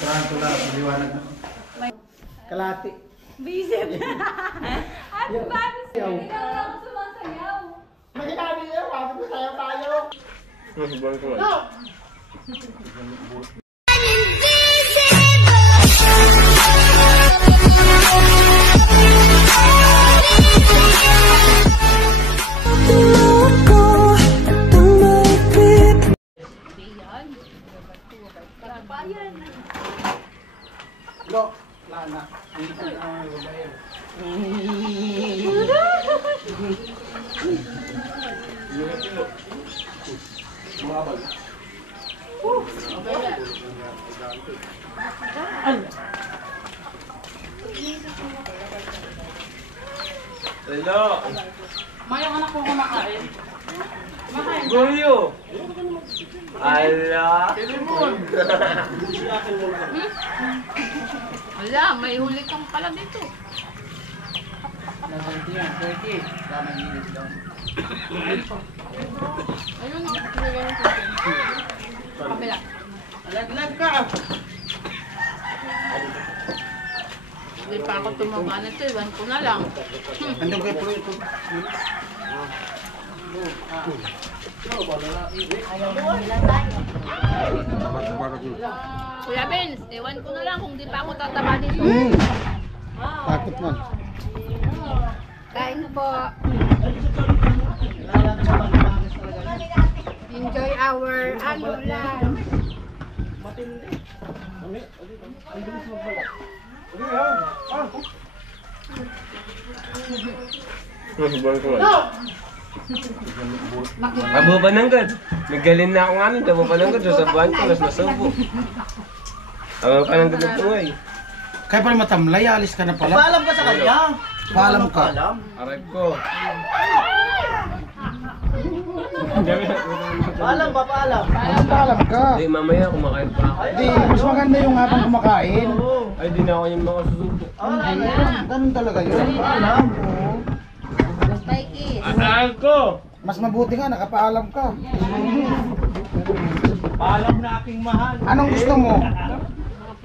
Tarantula, maliwanag na. Kalati. Visit. Ano ba? Ikaw lang sumasayaw. Maginabi niya, bakit ko sayaw tayo? Masubang ko. No! Lo, lana. Hello. May anak ko kumakain. Kumakain. Goyo. Ala. Wala, may huli kang pala dito. Ayun o, nilagay ng chicken. Kabila. Laglag ka! Hindi pa ako tumaba nito, iwan ko na lang. Andun kayo po ito. Kuya Benz, iwan ko na lang kung di pa ako tataba dito. Takot man. Kain po. Enjoy our ano lang. Masubang ko. Abo pa nang gad. Nagalin na ako nga nun. Abo pa nang gad. Sa buwan ko, mas masubo. Abo pa nang gad nagtungay. Kaya pala matamlay, alis ka na pala. Paalam ka sa kanya. Paalam ka. Aray ko. Paalam ba, paalam? Paalam ka. Hindi, mamaya kumakain pa ako. Hindi, mas maganda yung habang kumakain. Ay, di na ako yung mga susubo. Ganun talaga yun. Paalam. Aray ko! Mas mabuti nga, nakapaalam ka. Paalam na aking mahal. Anong gusto mo?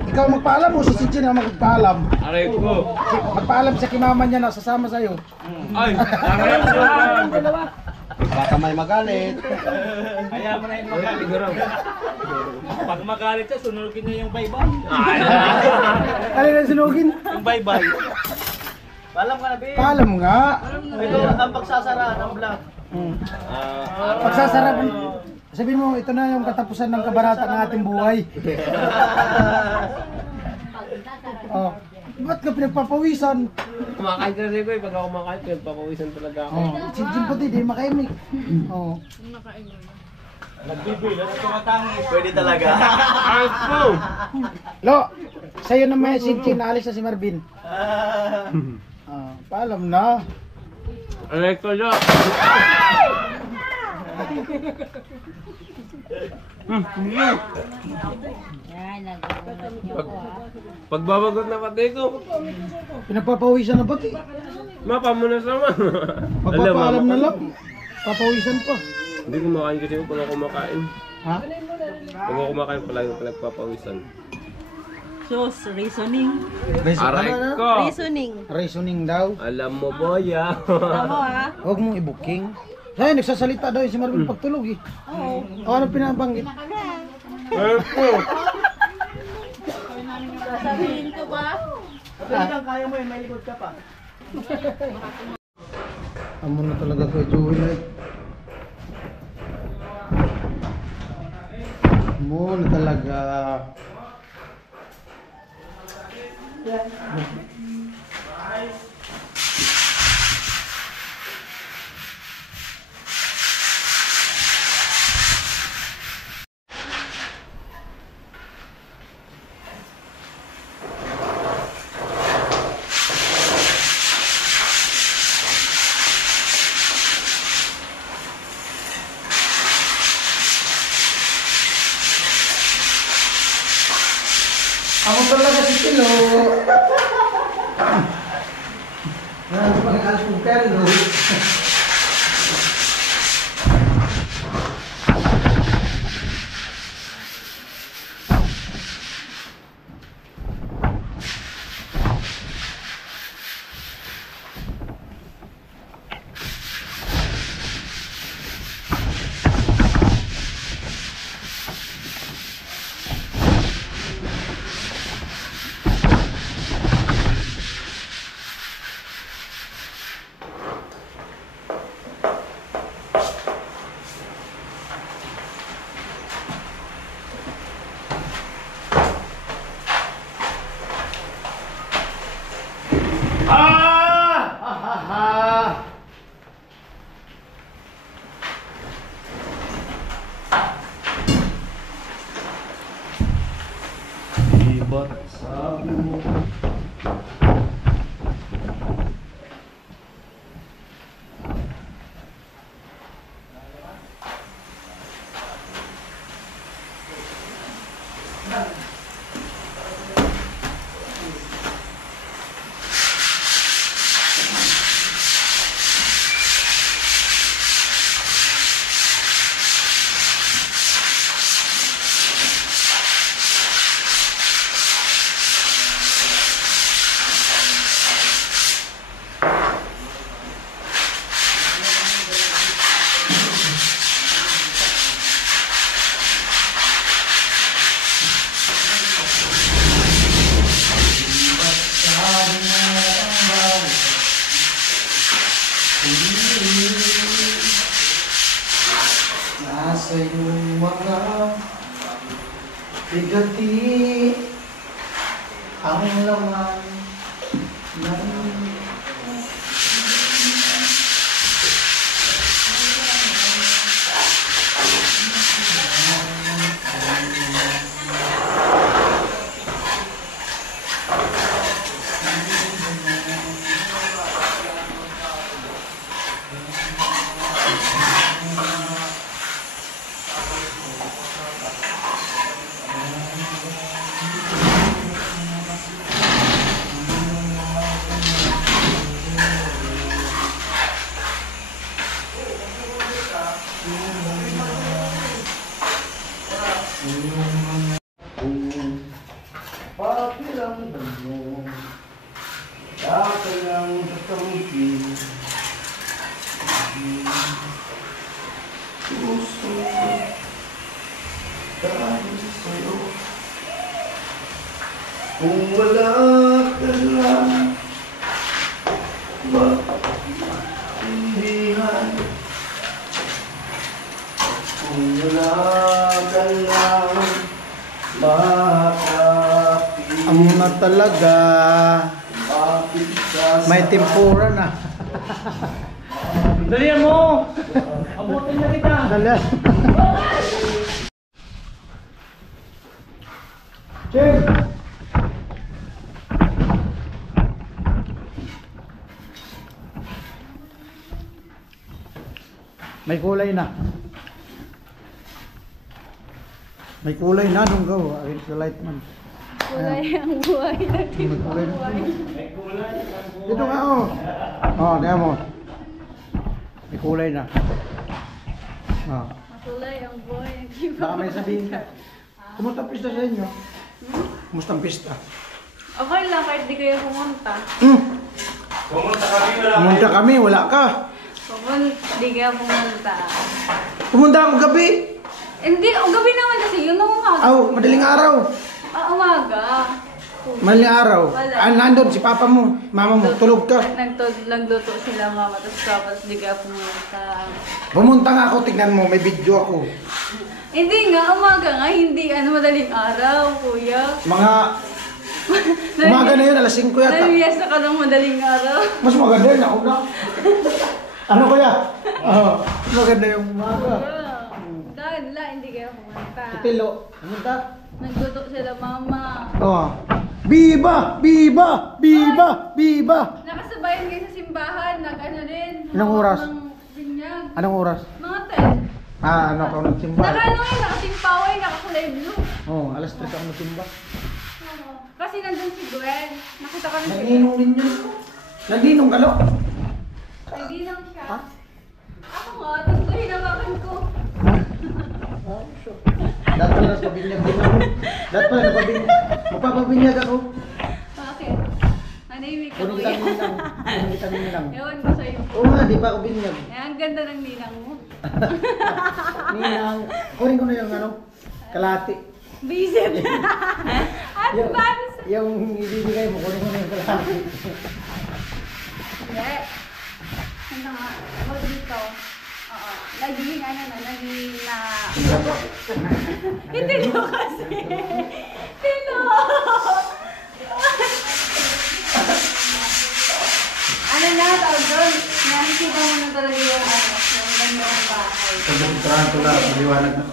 Ikaw magpaalam o si Cincin ang magpaalam? Aray ko! Magpaalam sa kimama niya na sasama sa'yo. Ay! Aray ko! Baka may magalit. Kaya mo na yung magalit. Siguro. Pag magalit ka, sunugin niya yung baybay. Ano na sinugin? Yung baybay. Paalam ka na, Bin. Paalam nga. Ito ang pagsasara ng vlog. Pagsasarap. Sabihin mo, ito na yung katapusan ng kabanata ng ating buhay. Oh. Ba't ka pinagpapawisan? Kumakain ka rin ko eh. Pag ako kumakain, pinagpapawisan talaga ako. Oh. Cincin pati, di makaimik. Oh. Nagbibilan at tumatangis. Pwede talaga. Aray ko! Lo, sa'yo na may Cincin, naalis na si Marvin. Paalam na. Aray ko, lo! Pagbabagot na pati ko. Pinagpapawisan na pati. Mapa mo na sama. Pagpapaalam na lang. Papawisan pa. Hindi kumakain kasi ako pag ako kumakain. Ha? Pag ako kumakain pala yung pinagpapawisan. Sus, reasoning. Aray ko! Reasoning daw. Alam mo, boya. Tama ah. Huwag mong i-booking. Ay, nagsasalita daw yung si Marvin pagtulog eh. Oo. O, ano pinabanggit? Aray ko! Sasabihin ko ba? Hanggang kaya mo yun, may likod ka pa. Amo na talaga kay Joey na. Amo na talaga. Ako talaga si Tilo. Ano pa kakalas kong pelo? ba't sabi mo? Nasa iyong mga bigati ang laman ng pakiramdam mo, akin ang tatawagin. Puso ko dahil sa'yo. Kung wala ka lang, maintindihan. Kung wala ka lang, makakapit. Ang na talaga. May tempura na. Dalihan mo! Abutin na kita! Dali. Cheers! May kulay na. May kulay na nung go. Against the light man. Kulay ang buhay natin. May kulay na. May kulay ang buhay. Dito nga oh. Oh, diyan mo. May kulay na. Oh. Kulay ang buhay. Baka may sabihin ka. Kumusta ang pista sa inyo? Kumusta ang pista? Okay lang kahit di kayo pumunta. Pumunta kami, wala ka. Di kayo pumunta. Pumunta ako gabi. Hindi, gabi naman kasi yun ang umaga. Aw, madaling araw. Umaga. Madaling araw. Wala. Nandun si papa mo, mama mo, tulog ka. Nagluto sila mama, tapos di kayo pumunta. Pumunta nga ako, tignan mo, may video ako. Hindi nga, umaga nga, hindi madaling araw, kuya. Mga umaga na yun, alas 5 yata. Namiyasa ka ng madaling araw. Mas maganda yun, ako na. Ano kuya? Oo, maganda yung umaga. Dahil hindi kayo pumunta. Tilo, pumunta? Nagluto sila mama. Oo. Biba! Biba! Biba! Biba! Nakasabayan kayo sa simbahan, nag-ano din. Anong oras? Ng binyag. Anong oras? Mga 10. Ano ako nagsimba? Nakasimpaway, nakakulay blue. Oo, alas 3 ako nagsimba. Oo. Kasi nandun si Gwen. Nakita ka rin si Gwen. Naninong din yun. Naninong ka lo? Hindi lang siya. Ako nga, tapos ko hinawakan ko. Dahil pala nagpabinyag din ako. Dahil pala magpapabinyag ako. Bakit? Nanahimik ka Kunin kuya. kita ninang. Kunin kita ninang. Ewan ko sa'yo. Oo nga, di pa ako binyag. Ang ganda ng ninang mo. Ninang, kunin ko na yung kalati. Visit. Advance. Yung ibibigay mo, kunin ko na yung kalati. Hindi. Ano nga, ako dito. Oo. Naging naging na... Hindi na kasi. Tino! Ano na, tawag doon? Nakikita mo na talaga yung ganda ng bahay. Pagdating ko lang, maliwanag na.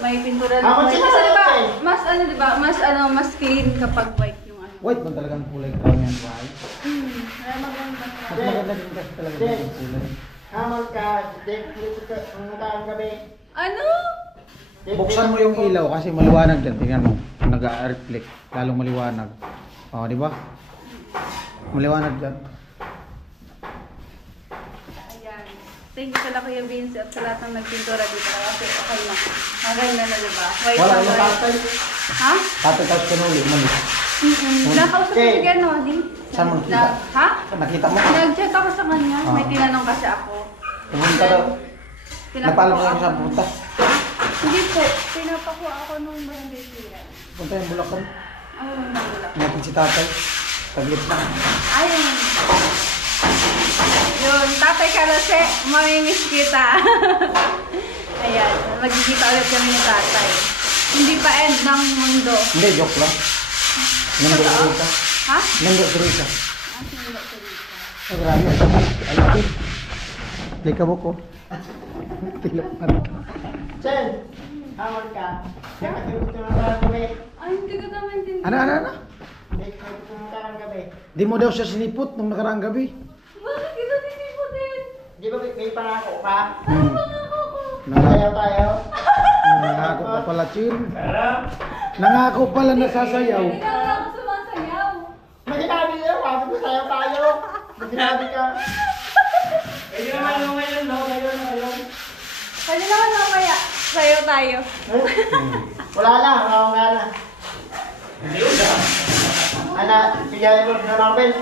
may pintura na white. Kasi diba, mas ano diba, mas clean kapag white yung ano. White man talagang kulay crown yan, white. Kaya maganda. Mas maganda din kasi talaga yung kulay. Hamon ka, dito ka, ang gabi. Ano? Buksan mo yung ilaw kasi maliwanag dyan. Tingnan mo, nag-reflect. Lalong maliwanag. O, di ba? Maliwanag dyan. Ayan. Thank you pala Kuya Vince at sa lahat ng nagpintura dito kasi okay na. Maganda na diba? White Wala na yung white. tatay. Ha? Tatay tapos pinuli, malis. Nakausap ko si Gano, di? Saan mo nakita? Ha? Nakita mo? Nag-chat ako sa kanya. May Ah. tinanong kasi ako. Pumunta daw. Napaalam ko ako. sa punta. Hindi po. Pinapakuha ako nung barangay sila. Punta yung Bulacan. Ano nung nagula? Natin si tatay. Taglit na. Ayun. Yun, Tatay Kalose, mamimiss kita. Ayan, magkikita ulit kami ni tatay. Hindi pa end ng mundo. Hindi, joke lang. Nando Totoo? Teresa. Ha? Nando Teresa. Ah, sinulat ko dito. Oh, grabe. Alapin. Lika mo ko. Tilok na rin. Sen, hamon ka. Kaya dito ka gabi. Ay, hindi ko naman din. Ano? Dito ka gabi. Di mo daw siya sinipot nung nakaraang gabi. Bakit kita titiputin? Di ba may pangako ka? Hmm. Sayaw tayo. Nangako pa pala, Chin. Nangako pala na sasayaw. Hindi na ako sumasayaw. May sinabi niyo, sabi ko sayaw tayo. May sinabi ka. Eh, di naman yung ngayon, no? Ngayon. Pwede naman mamaya. Sayaw tayo. Wala na, wala akong gana. Ana, bigyan mo na Marvel.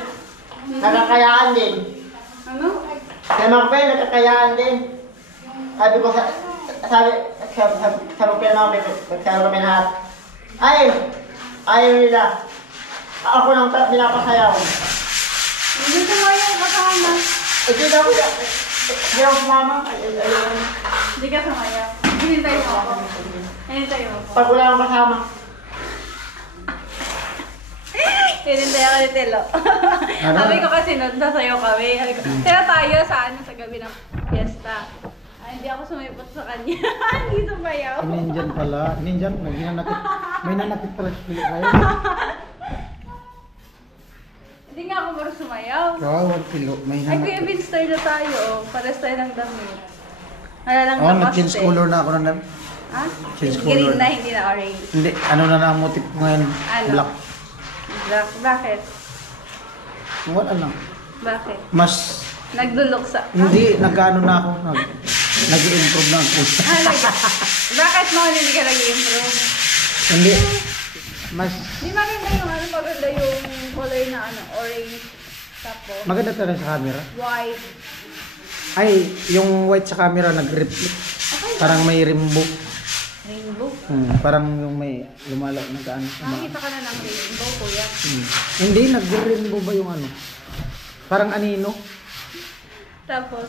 Nakakayaan din. Ano? Kay Marvel, nakakayaan din. Sabi ko, sabi ko na Marvel, magsama kami lahat. Ayaw nila. Ako lang pinapasayaw. Hindi ko mo yung kasama. Hindi na ako, hindi ako sumama. Ayaw. Hindi ka sumayaw. Hinintay mo ako. Hinintay mo ako. Pag wala akong kasama. Hinintay ako ni Telo. Sabi ko kasi nun, sasayaw kami. Sabi ko, kaya tayo sa sa gabi ng fiesta. Ay, hindi ako sumipot sa kanya. Hindi sumayaw. Ninjan pala. Ninjan, nanakit. May nanakit pala sa pilik kayo. Hindi nga ako marunong sumayaw. Kawawag kilo. May Ay, Kuya nanakit. Vince, tayo na tayo. Oh. Pares tayo ng damit. Wala lang Oh, na nag-change color na ako na. Ha? Change Green color. na, hindi na orange. Hindi, ano na ang motif ko ngayon? Ano? Black. Black. Bakit? Wala lang. Bakit? Mas, Nagdulok sa... hindi, nag-ano na ako. Nag-i-improve na ako. Bakit mo hindi ka nag-improve? Hindi. Mas, Di maganda yung ano, maganda yung color na ano, orange. Tapos, maganda talaga sa camera. white. Ay, yung white sa camera nag-reflect. Parang may rainbow. Rainbow. Parang yung may lumalaw na gaano. Nakakita ka na ng rainbow, kuya. Hindi, nag-rainbow ba yung ano? Parang anino. Tapos,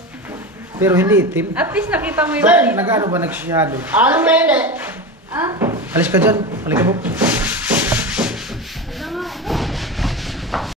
Pero hindi itim. at least nakita mo yung Sir! Nag-ano ba, nag-shadow? Ano ba hindi? Ah? Alis ka dyan. Halika mo.